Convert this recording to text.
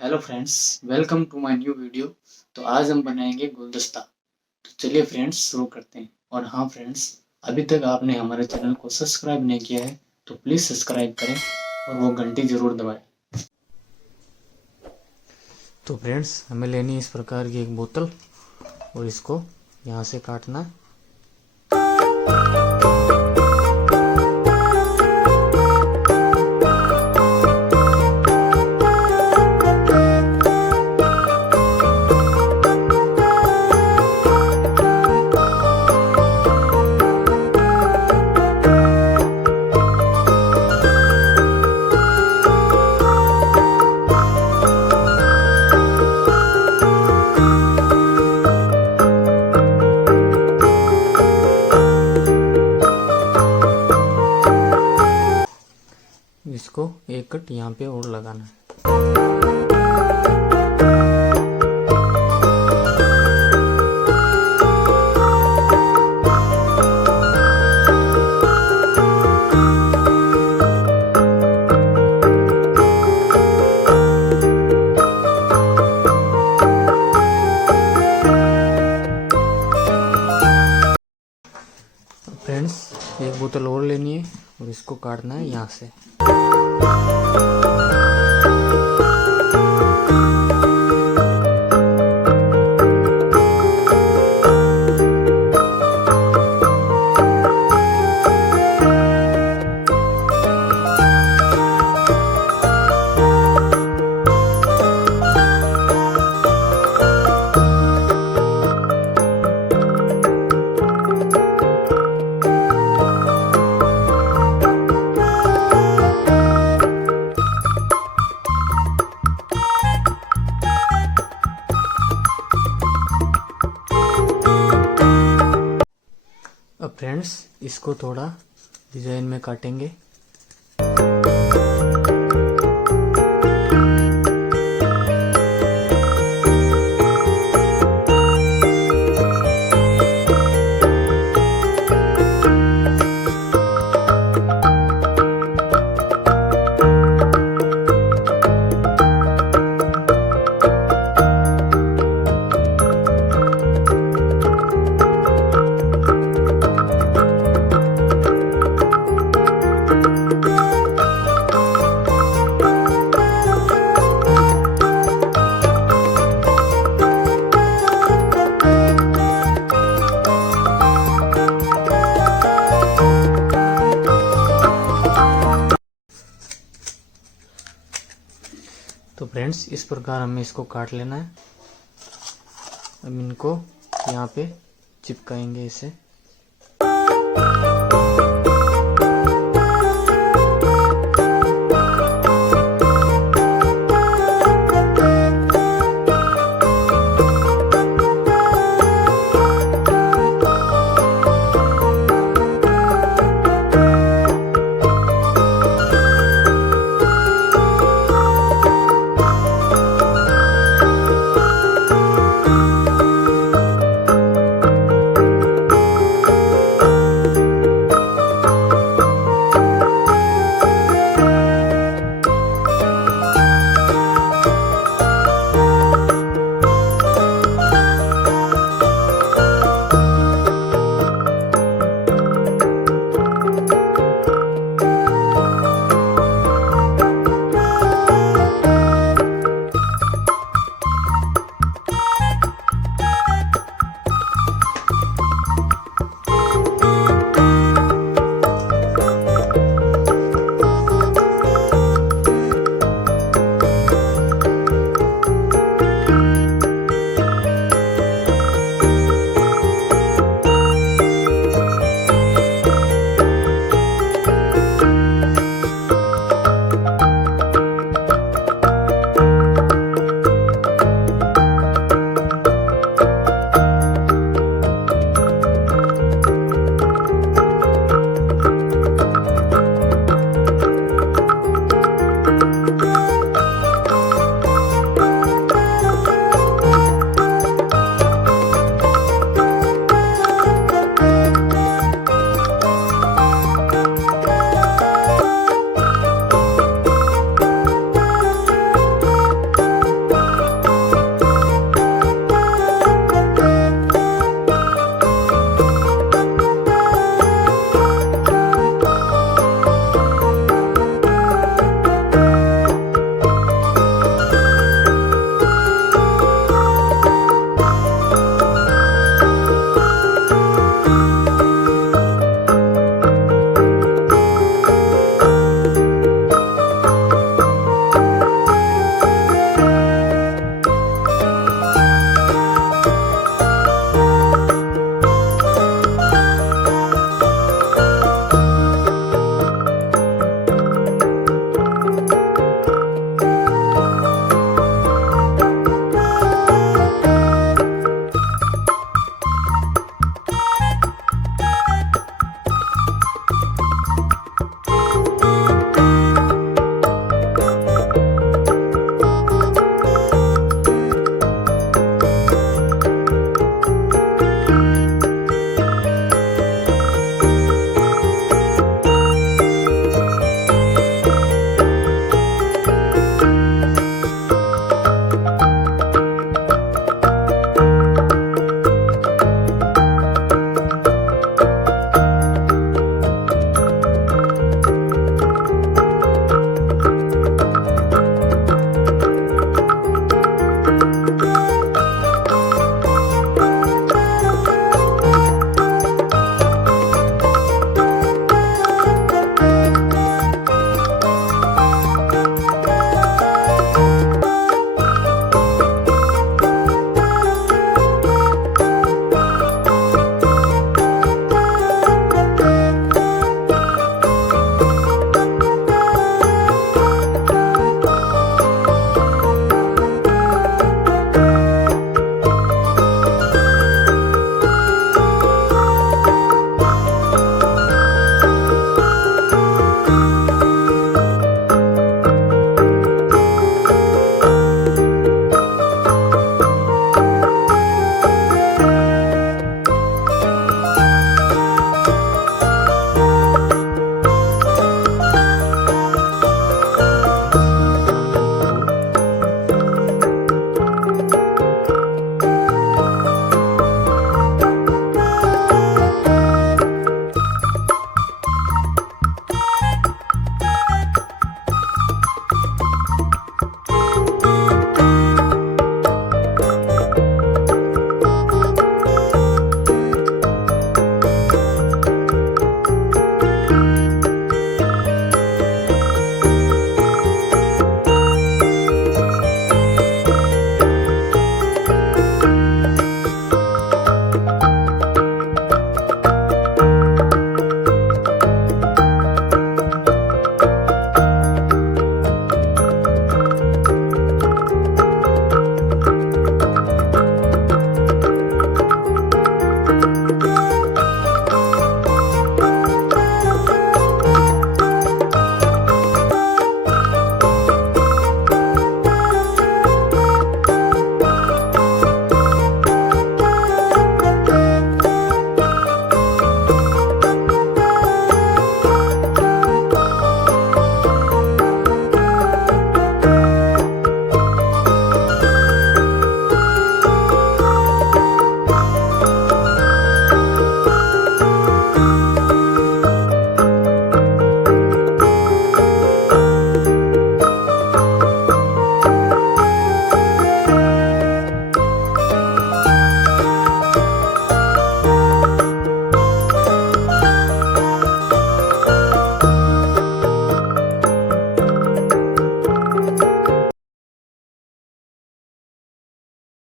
Hello friends, welcome to my new video. तो आज हम बनाएंगे गुलदस्ता। तो चलिए फ्रेंड्स शुरू करते हैं। और हाँ फ्रेंड्स, अभी तक आपने हमारे चैनल को सब्सक्राइब नहीं किया है तो प्लीज़ सब्सक्राइब करें और वो घंटी ज़रूर दबाएं। तो फ्रेंड्स, हमें लेनी है इस प्रकार की एक बोतल और इसको यहाँ से काटना है। इसको एक कट यहाँ पे और लगाना है। फ्रेंड्स, एक बोतल और लेनी है और इसको काटना है यहाँ से। अब फ्रेंड्स, इसको थोड़ा डिजाइन में काटेंगे। तो फ्रेंड्स, इस प्रकार हमें इसको काट लेना है। अब इनको यहाँ पे चिपकाएंगे इसे।